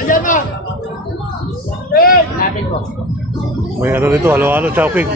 Ayan na. May ano dito, halo-halo chowking.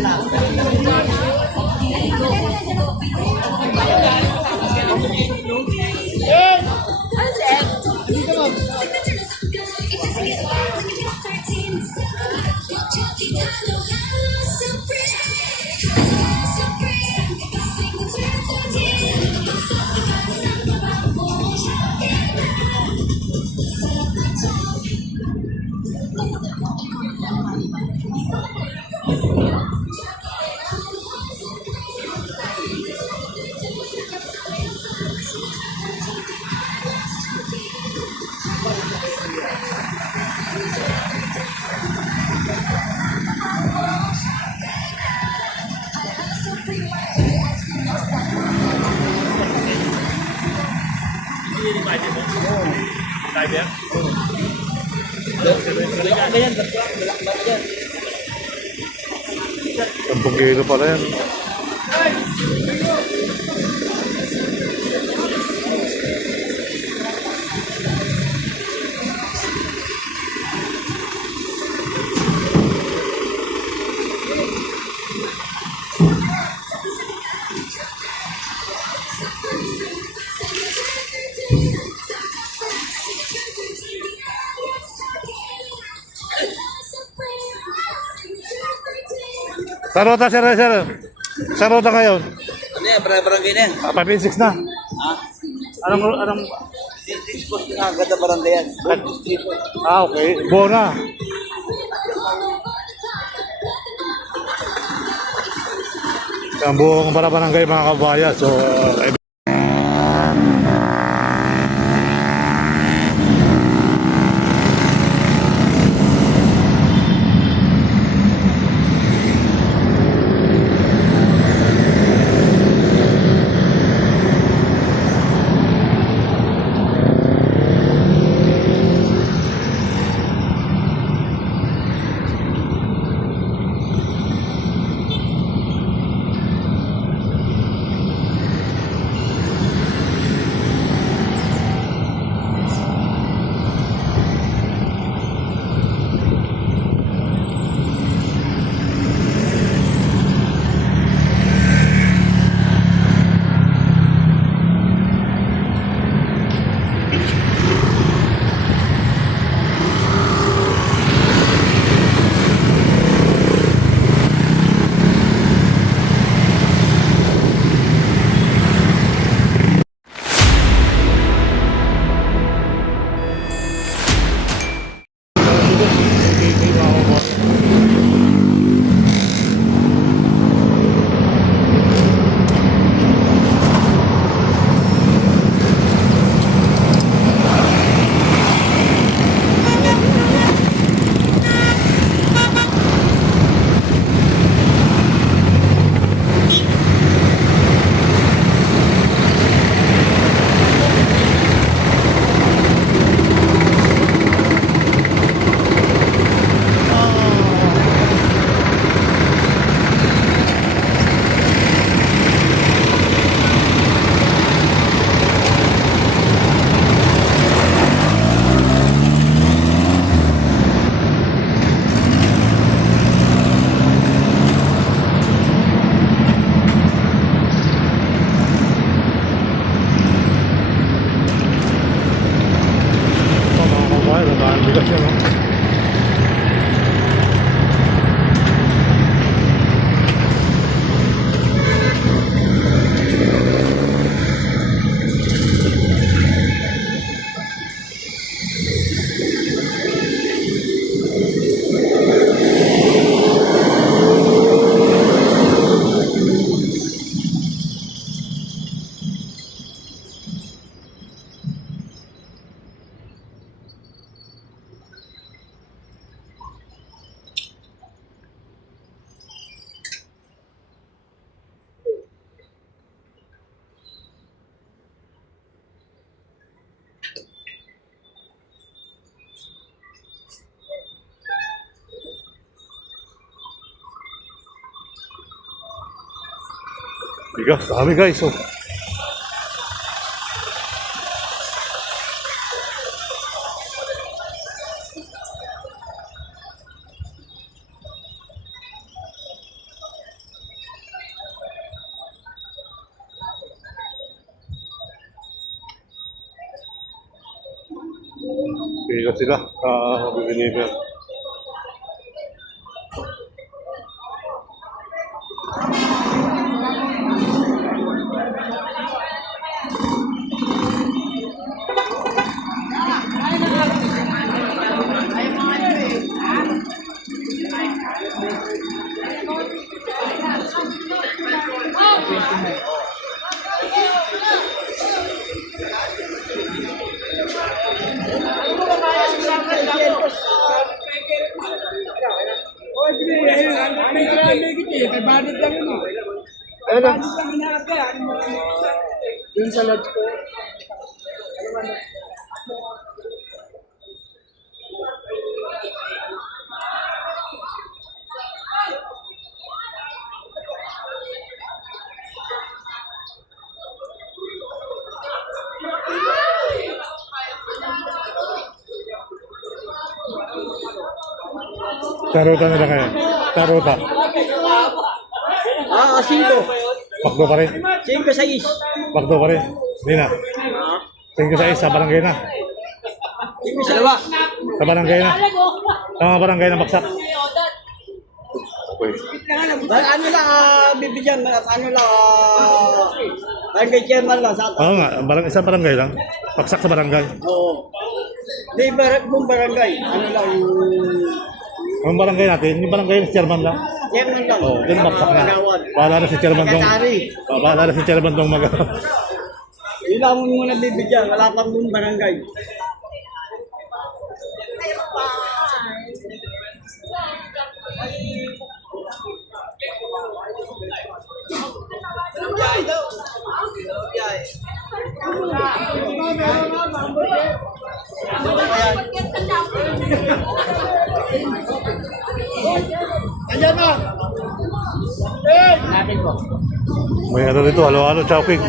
Sampung kilo pala yan. Sarota, sir. Sarota ngayon. Ano yan? Barangay na yan. 5-6 na. Ha? Anong... Six post na agad na barangay yan. Street. Okay. Buo na. Ang buong barangay mga kabayan. So, Bigas, dami guys. Oh. Bigas sila. Bibili. Yung sa lodge ko. Taruta nila kayo. Taruta. Ah, 5. Pakdo pa rin. 5 sa is. Pakdo pa rin. Hindi na. 5 sa isa, barangay na. 5 sa dalawa. Sa barangay na. Sa mga barangay na baksak. Okay. Ano lang, bibigyan, ano lang, barangay chairman lang sa atas. Oo nga, isang barangay lang. Baksak sa barangay. Oo. Di kung barangay, ano lang yung Ang barangay natin, yung barangay ng chairman lang. chairman lang. Oo, dun baksak na. Kagawad. Bahala na si chairman dong. Sekretary. Bahala na si chairman dong mag... Yun lang muna bibigyan, wala pang mong barangay. Ayan na! Natin ko. May ano dito, halo-halo, chowking.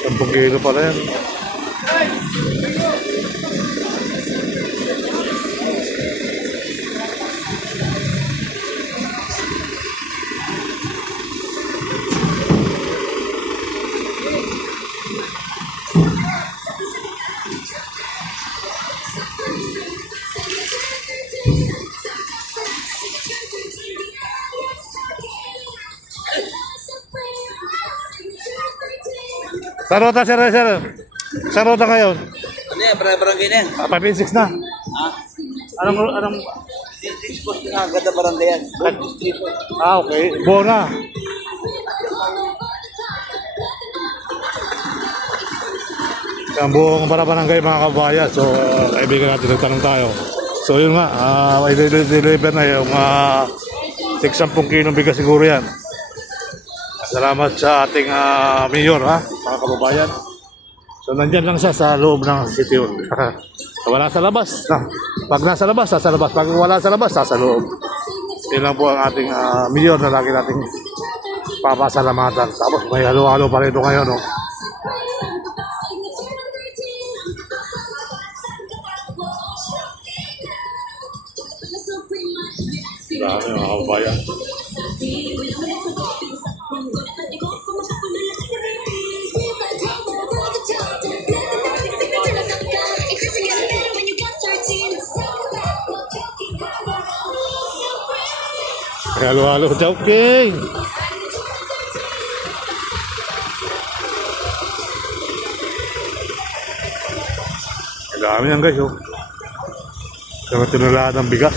Tampung kilo pala yan. Sarota, sir. Sarota ngayon. Ano yan, barangay na yan? 5-6 na. Ha? Anong... Street post na agad na barangay yan. Street post. Okay. Buo na. Ang buong barangay mga kabayan. So, kaibigan natin, nagtanong tayo. So, yun nga. May deliver na yung 10 kilong bigas siguro yan. Salamat sa ating mayor, mga kababayan. So, nandyan lang siya sa loob ng city hall. Wala sa labas. Pag nasa labas, nasa labas. Pag wala sa labas, nasa loob. Yun lang po ang ating mayor na lagi nating papasalamatan. Tapos may halo-halo pa rin ito ngayon. No? Grabe mga kababayan. Halo-halo, okay. Ang dami yan guys, oh. Kaya tinulahan ng bigas.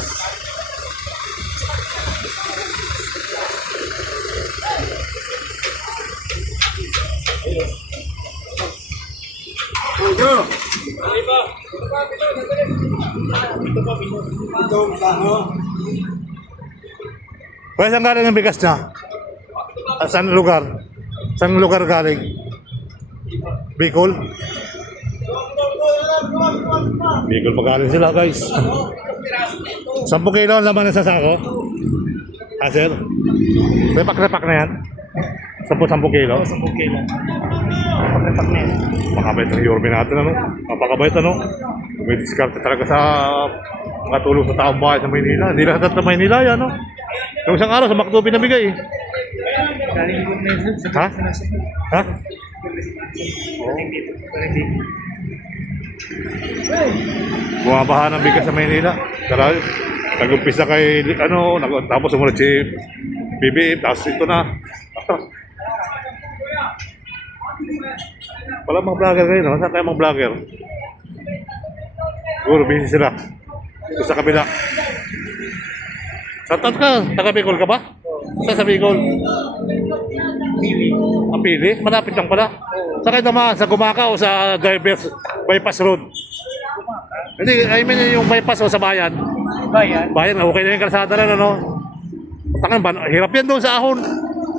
Pwede saan galing ang bigas niya? Saan lugar? Saan lugar galing? Bicol? Bicol pa galing sila guys. 10 kilo ang laman na sa sako? Ah sir? Repak-repak na yan? 10 kilo? 10 kilo. Pagkatak na yan. Makabait ng Yorme natin ano? Napakabait ano? May diskarte talaga sa makatulong sa taong bahay sa Maynila. Hindi lahat sa Maynila yan no? Yung isang araw sa Macdo pinamigay eh. Galing good na yun. Ha? Ha? Bumabaha ng bigas sa Maynila. Kaya nag-umpisa kay ano, tapos sumunod si BBM, tapos ito na. Wala mga vlogger kayo, no? Saan kayo mga vlogger? Siguro busy sila. Ito sa kabila. Shoutout ka, taga Bicol ka ba? Saan sa Bicol? Pili. Ang Pili? Malapit lang pala. Saan kayo naman? Sa Gumaka o sa Drivers Bypass Road? Hindi, I mean yung bypass o sa bayan. Bayan. Bayan, okay na yung kalsada na, ano? Tangan, hirap yan doon sa ahon.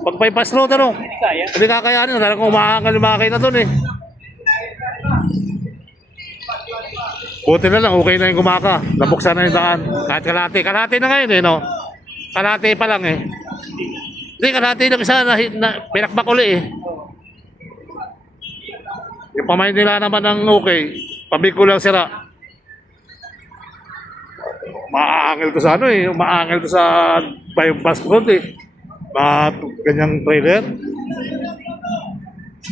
Pag bypass road, ano? Hindi kaya. Hindi kakayanin, talagang umaangal yung makina doon eh. Buti na lang, okay na yung Gumaka. Nabuksan na yung daan. Kahit kalahati. Kalahati na ngayon eh, no? Kalahati pa lang eh. Hindi, kalahati lang isa na pinakbak uli eh. Yung pamain nila naman ng okay. Pabiko lang sira. Maangil to sa ano eh. Maangil to sa bypass road eh. Ganyang trailer.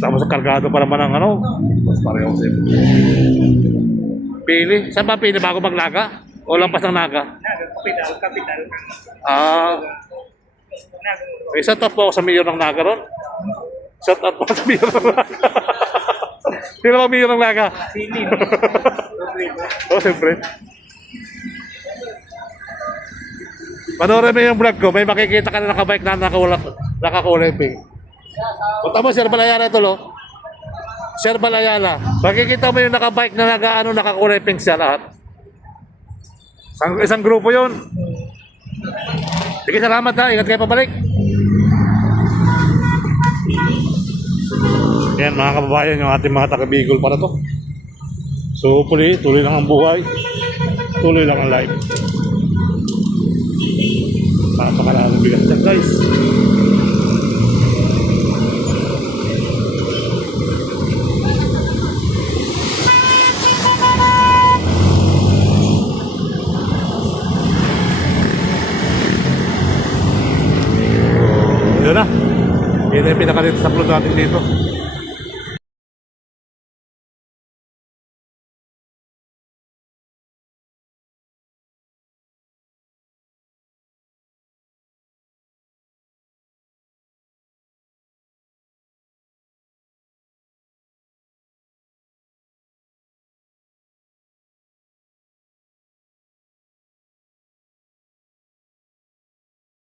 Tapos kargado pa naman ng ano. Mas pareho siya. Pili? Saan ba pili bago maglaga? O lampas ng naga? Kapital. Kapital. Ah. May shout out po ako sa mayor ng Naga ron. Shout out po sa mayor ng Naga. Sino ba mayor ng Naga? Sili. Oo, siyempre. Panoorin mo yung vlog ko, may makikita ka na nakabike na nakakulay pink. Punta mo, Sir Balayala ito, lo. Sir Balayala. Makikita mo yung nakabike na nakakulay pink siya lahat. Isang grupo yun. Sige, salamat ha. Ingat kayo pabalik. Yan mga kababayan, yung ating mga taga-Bicol para to. So hopefully, tuloy lang ang buhay. Tuloy lang ang life. Napakalaan ng bigas dyan guys. Yun na. Yun na yung pinaka-latest upload natin dito.